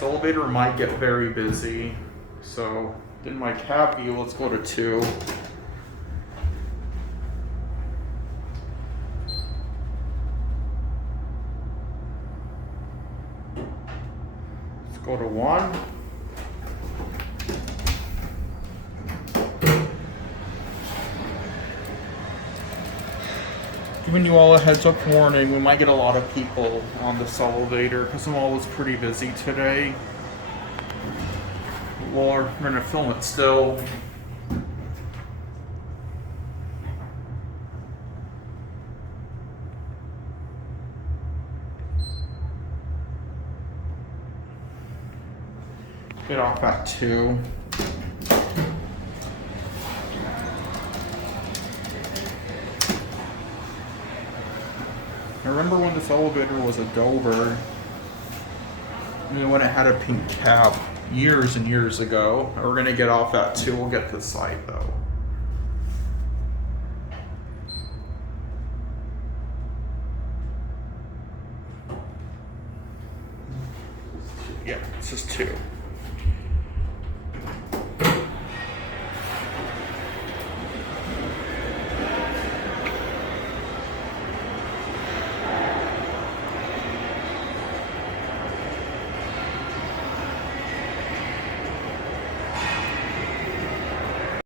This elevator might get very busy. So in my cab view, let's go to 2. Let's go to 1. Giving you all a heads up warning, we might get a lot of people on this elevator because the mall was pretty busy today. Well, we're gonna film it still. Get off at 2. I remember when this elevator was a Dover, when it had a pink cap years and years ago. We're gonna get off at 2. We'll get to the side though. Yeah, this is 2.